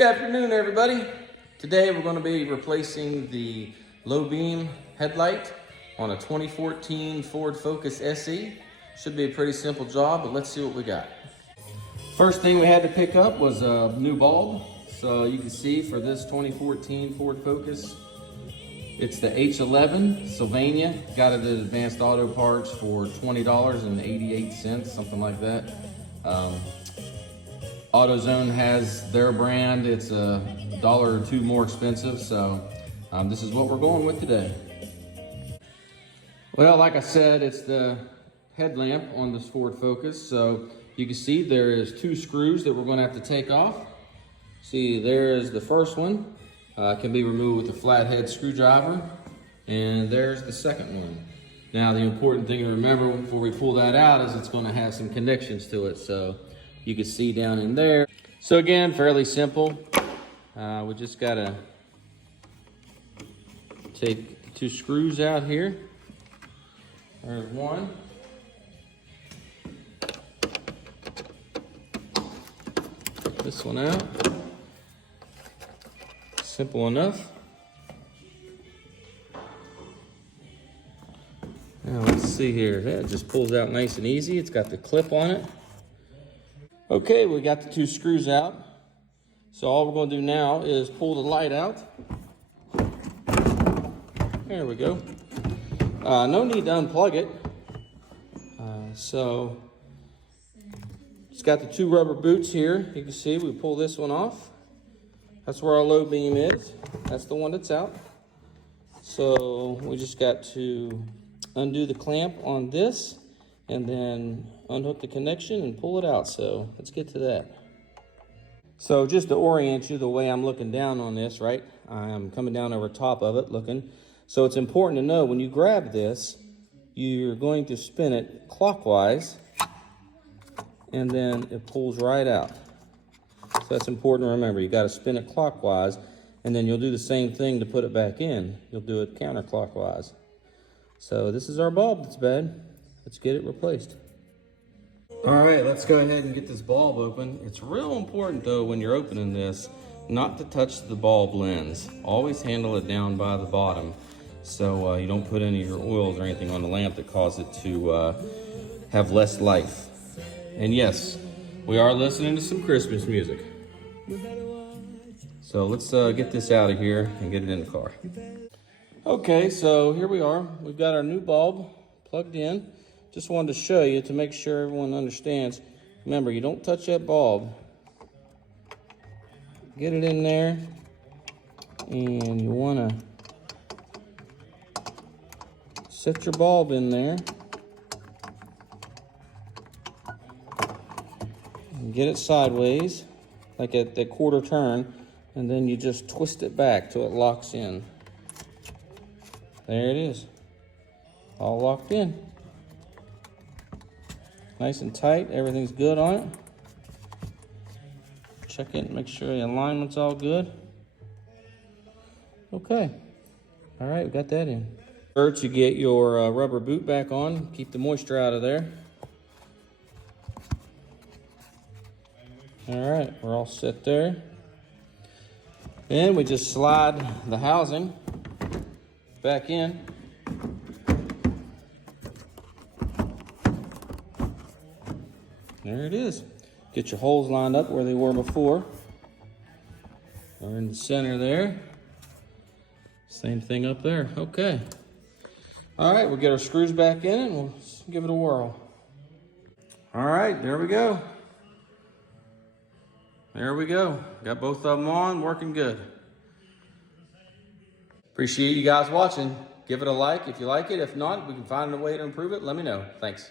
Good afternoon, everybody. Today we're going to be replacing the low beam headlight on a 2014 Ford Focus SE. Should be a pretty simple job, but let's see what we got. First thing we had to pick up was a new bulb. So you can see for this 2014 Ford Focus, it's the H11 Sylvania. Got it at Advanced Auto Parts for $20.88, something like that. AutoZone has their brand. It's $1 or $2 more expensive, so this is what we're going with today. Well, like I said, it's the headlamp on this Ford Focus. So you can see there is 2 screws that we're going to have to take off. See, there is the first one. Can be removed with a flathead screwdriver. And there's the second one. Now, the important thing to remember before we pull that out is it's going to have some connections to it. So you can see down in there. So again, fairly simple. We just got to take the 2 screws out here. There's one. Take this one out. Simple enough. Now let's see here. That just pulls out nice and easy. It's got the clip on it. Okay, we got the 2 screws out. So all we're going to do now is pull the light out. There we go. No need to unplug it. So it's got the 2 rubber boots here. You can see we pull this one off. That's where our low beam is. That's the one that's out. So we just got to undo the clamp on this and then unhook the connection and pull it out. So let's get to that. So just to orient you the way I'm looking down on this, right? I'm coming down over top of it looking. So it's important to know when you grab this, you're going to spin it clockwise and then it pulls right out. So that's important to remember. You got to spin it clockwise and then you'll do the same thing to put it back in. You'll do it counterclockwise. So this is our bulb that's bad. Let's get it replaced. All right, let's go ahead and get this bulb open. It's real important though when you're opening this not to touch the bulb lens. Always handle it down by the bottom so you don't put any of your oils or anything on the lamp that cause it to have less life. And yes, we are listening to some Christmas music. So let's get this out of here and get it in the car. Okay, so here we are. We've got our new bulb plugged in. Just wanted to show you to make sure everyone understands. Remember, you don't touch that bulb. Get it in there, and you want to set your bulb in there. And get it sideways, like at the quarter turn, and then you just twist it back till it locks in. There it is, all locked in. Nice and tight, everything's good on it. Check it, make sure the alignment's all good. Okay, all right, we got that in. First, you get your rubber boot back on, keep the moisture out of there. All right, we're all set there. Then we just slide the housing back in. There it is. Get your holes lined up where they were before. We're in the center there. Same thing up there. Okay. All right, we'll get our screws back in and we'll give it a whirl. All right, there we go. There we go. Got both of them on, working good. Appreciate you guys watching. Give it a like if you like it. If not, we can find a way to improve it. Let me know. Thanks.